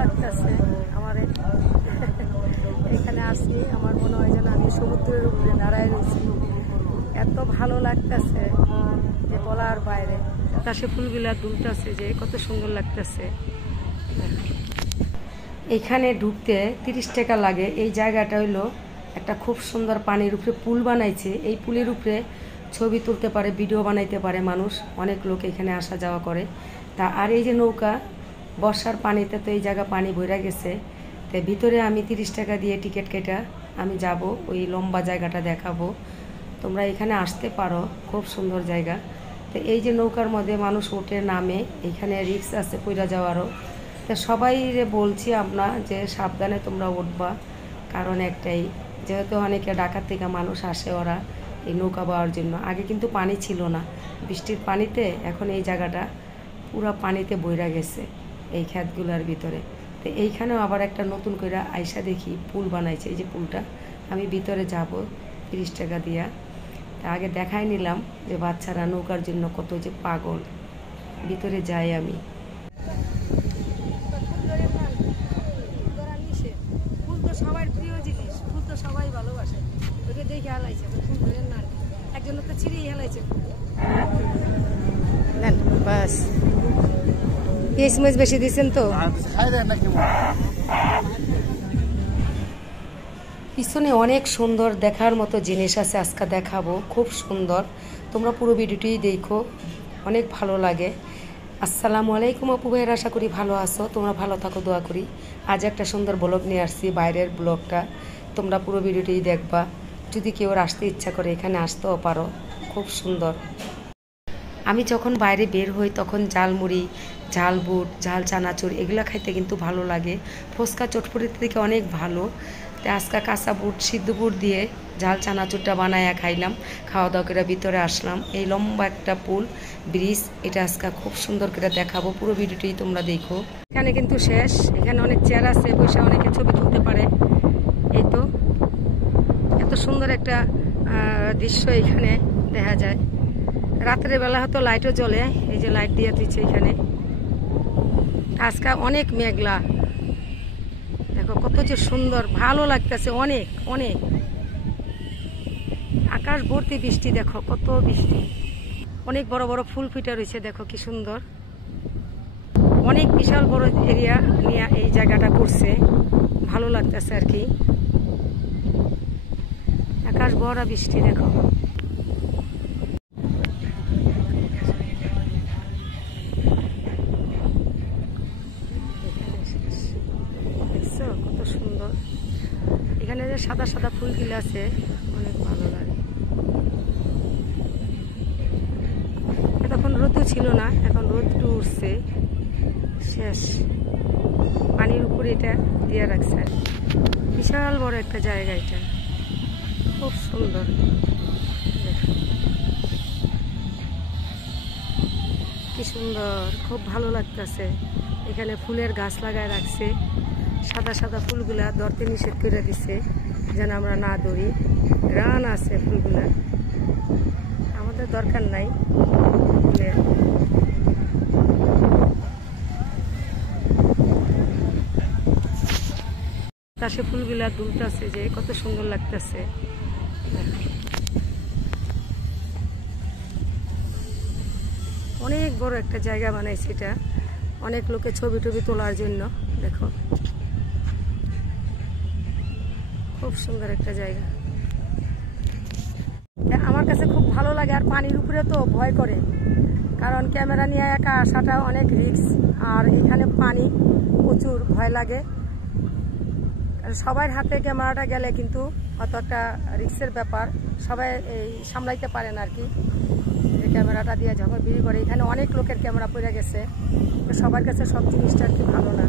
লাগতেছে আমার এখানে আসি। আমার মনে হয় যেন আমি সমুদ্রের উপরে দাঁড়ায় রয়েছি, এত ভালো লাগতেছে যে বলার বাইরে। আকাশে ফুলগুলা দুলতেছে, যে কত সুন্দর লাগতেছে। এখানে ঢুকতে 30 টাকা লাগে। এই জায়গাটা হইলো একটা খুব সুন্দর পানির উপরে পুল বানাইছে। এই পুলের উপরে ছবি তুলতে পারে, ভিডিও বানাইতে পারে মানুষ, অনেক লোক এখানে আসা যাওয়া করে। তা আর এই যে নৌকা, বর্ষার পানিতে তো এই জায়গা পানি ভরে গেছে, তো ভিতরে আমি 30 টাকা দিয়ে টিকিট কেটে আমি যাব, ওই লম্বা জায়গাটা দেখাবো। তোমরা এখানে আসতে পারো, খুব সুন্দর জায়গা। তো এই যে নৌকার মধ্যে মানুষ ওঠে নামে, এখানে রিস্ক আছে পইরা যাওয়ারও। তো সবাই বলছি আমরা যে সাবধানে তোমরা উঠবা, কারণ একটাই, যেহেতু অনেকে ঢাকার থেকে মানুষ আসে ওরা এই নৌকা পাওয়ার জন্য। আগে কিন্তু পানি ছিল না, বৃষ্টির পানিতে এখন এই জায়গাটা পুরো পানিতে বইরা গেছে এই ক্ষেতগুলোর ভিতরে। তো এইখানেও আবার একটা নতুন করে আইসা দেখি পুল বানাইছে। এই যে পুলটা, আমি ভিতরে যাব 30 টাকা দিয়া। তা আগে দেখাই নিলাম যে বাচ্চারা নৌকার জন্য কত যে পাগল। ভিতরে যাই আমি। ফুল তো সবার প্রিয় জিনিস, ফুল তো সবাই ভালোবাসে। ওকে দেখে হেলাইছে, ফুল ধরে না, একজন তো ছিঁড়েই হেলাইছে। বাস পেঁয়াজ মেজ বেশি দিয়েছেন তো। পিছনে অনেক সুন্দর দেখার মতো জিনিস আছে, আজকে দেখাবো, খুব সুন্দর। তোমরা পুরো ভিডিওটি দেখো, অনেক ভালো লাগে। আসসালামু আলাইকুম আপু ভাইয়ের, আশা করি ভালো আছো। তোমরা ভালো থাকো, দোয়া করি। আজ একটা সুন্দর ব্লগ নিয়ে আসছি, বাইরের ব্লগটা। তোমরা পুরো ভিডিওটি দেখবা। যদি কেউ আসতে ইচ্ছা করে এখানে আসতেও পারো, খুব সুন্দর। আমি যখন বাইরে বের হই তখন ঝালমুড়ি, ঝাল বুট, ঝাল চানাচুর এগুলো খাইতে কিন্তু ভালো লাগে। ফুচকা চটপটির থেকে অনেক ভালো। তো আজকে কাঁচা বুট, সিদ্ধ বুট দিয়ে ঝাল চানাচুরটা বানায়া খাইলাম। খাওয়া দাওয়া করে ভিতরে আসলাম। এই লম্বা একটা পুল, ব্রিজ, এটা আজকে খুব সুন্দর করে দেখাবো। পুরো ভিডিওটি তোমরা দেখো। এখানে কিন্তু শেষ, এখানে অনেক চেয়ার আছে, বসে অনেকে ছবি তুলতে পারে। এই তো এত সুন্দর একটা দৃশ্য এখানে দেখা যায়। রাতের বেলা হয়তো লাইটও জ্বলে, এই যে লাইট দিয়ে দিচ্ছে এখানে। আজকে অনেক মেঘলা, দেখো কত যে সুন্দর, ভালো লাগতেছে অনেক অনেক। আকাশ ভর্তি বৃষ্টি, দেখো কত বৃষ্টি, অনেক বড় বড় ফুল ফুটে রয়েছে, দেখো কি সুন্দর। অনেক বিশাল বড় এরিয়া নিয়ে এই জায়গাটা করছে, ভালো লাগতেছে আর কি। আকাশ ভরা বৃষ্টি, দেখো। কত সুন্দর, এখানে যে সাদা সাদা ফুলগুলো আছে, অনেক ভালো লাগে। তখন রোদও ছিল না, এখন রোদটু উঠছে। শেষ, পানির উপরে এটা দিয়ে রাখছে। বিশাল বড় একটা জায়গা, এটা খুব সুন্দর। কি সুন্দর, খুব ভালো লাগতেছে। এখানে ফুলের গাছ লাগায় রাখছে, সাদা সাদা ফুলগুলা ধরতে নিষেধ করে দিছে যেন আমরা না ধরি। রান আছে ফুলগুলা, আমাদের দরকার নাই ফুলের। আকাশে ফুলগুলা দুলতেছে, যে কত সুন্দর লাগতেছে। অনেক বড় একটা জায়গা বানাইছে এটা, অনেক লোকে ছবি টবি তোলার জন্য। দেখো খুব সুন্দর একটা জায়গা, আমার কাছে খুব ভালো লাগে। আর পানির উপরে তো ভয় করে, কারণ ক্যামেরা নিয়ে একা আসাটা অনেক রিস্ক। আর এখানে পানি প্রচুর, ভয় লাগে। সবার হাতে ক্যামেরাটা গেলে কিন্তু অত একটা রিস্কের ব্যাপার, সবাই এই সামলাইতে পারে না আর কি। যে ক্যামেরাটা দিয়ে যখন বিক্রি করে, এখানে অনেক লোকের ক্যামেরা পড়ে গেছে, তো সবার কাছে সব জিনিসটা আর কি ভালো না।